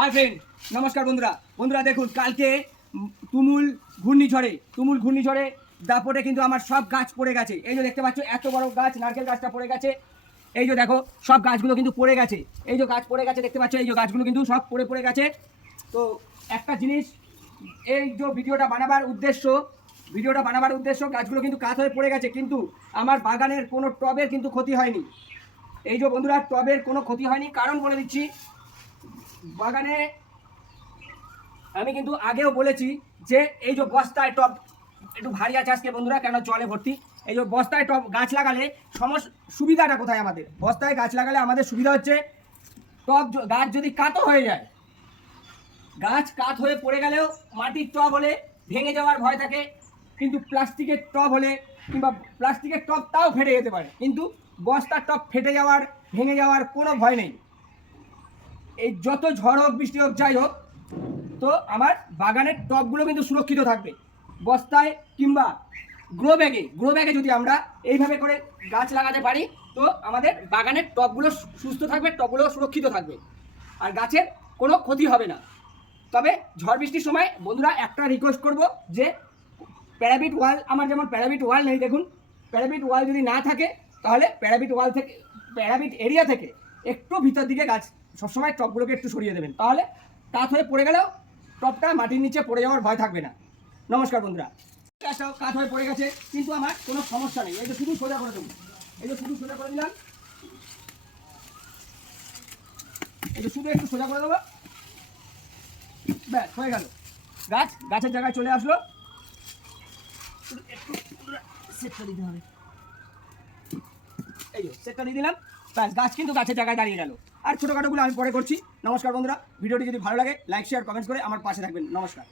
Hi friend, নমস্কার বন্ধুরা। বন্ধুরা দেখুন, কালকে তুমুল ঘূর্ণিঝড়ে দাপটে কিন্তু আমার সব গাছ পড়ে গেছে। এই যে দেখতে পাচ্ছ, এত বড় গাছ, নারকেল গাছটা পড়ে গেছে। এই যে দেখো, সব গাছগুলো কিন্তু পড়ে গেছে। এই যে গাছ পড়ে গেছে দেখতে পাচ্ছ, এই যে গাছগুলো কিন্তু সব পড়ে গেছে। তো একটা জিনিস, এই যে ভিডিওটা বানাবার উদ্দেশ্য গাছগুলো কিন্তু কাত হয়ে পড়ে গেছে, কিন্তু আমার বাগানের কোনো টবের কিন্তু ক্ষতি হয়নি। এই যে বন্ধুরা, টবের কোনো ক্ষতি হয়নি। কারণ বলে দিচ্ছি, বাগানে আমি কিন্তু আগেও বলেছি যে এই যে বস্তায় টব একটু ভারী আছে আজকে বন্ধুরা, কেন জলে ভর্তি। এই যে বস্তায় টব গাছ লাগালে সুবিধাটা কোথায়? আমাদের বস্তায় গাছ লাগালে আমাদের সুবিধা হচ্ছে, গাছ যদি কাতও হয়ে যায়, গাছ কাত হয়ে পড়ে গেলেও মাটির টব হলে ভেঙে যাওয়ার ভয় থাকে, কিন্তু প্লাস্টিকের টব হলে কিংবা প্লাস্টিকের টব তাও ফেটে যেতে পারে, কিন্তু বস্তার টব ভেঙে যাওয়ার কোনো ভয় নেই। এই যত ঝড় হোক, বৃষ্টি হোক, যাই হোক, তো আমার বাগানের টবগুলো কিন্তু সুরক্ষিত থাকবে। বস্তায় কিংবা গ্রো ব্যাগে যদি আমরা এইভাবে করে গাছ লাগাতে পারি, তো আমাদের বাগানের টবগুলো সুস্থ থাকবে, টবগুলো সুরক্ষিত থাকবে, আর গাছের কোনো ক্ষতি হবে না। তবে ঝড় বৃষ্টির সময় বন্ধুরা একটা রিকোয়েস্ট করব, যে প্যারাবিট ওয়াল, আমার যেমন প্যারাবিট ওয়াল নেই, দেখুন প্যারাবিট ওয়াল যদি না থাকে, তাহলে প্যারাবিট এরিয়া থেকে একটু ভিতর দিকে গাছ সবসময় টবগুলোকে একটু সরিয়ে দেবেন, তাহলে কাত হয়ে পড়ে গেলেও টবটা মাটির নিচে পড়ে যাওয়ার ভয় থাকবে না। নমস্কার বন্ধুরা। গাছটাও কাত হয়ে পড়ে গেছে, কিন্তু আমার কোনো সমস্যা নেই। এই যে শুধু সোজা করে দেবো, এই যে শুধু সোজা করে দিলাম, এই যে শুধু একটু সোজা করে দেবো, ব্যাস হয়ে গেল। গাছের জায়গায় চলে আসলো। একটু সেটটা দিতে হবে, এই যে সেটটা দিয়ে দিলাম, ব্যাস গাছ কিন্তু গাছের জায়গায় দাঁড়িয়ে গেল। আর ছোটোখাটোগুলো আমি পরে করছি। নমস্কার বন্ধুরা, ভিডিওটি যদি ভালো লাগে লাইক শেয়ার কমেন্টস করে আমার পাশে থাকবেন। নমস্কার।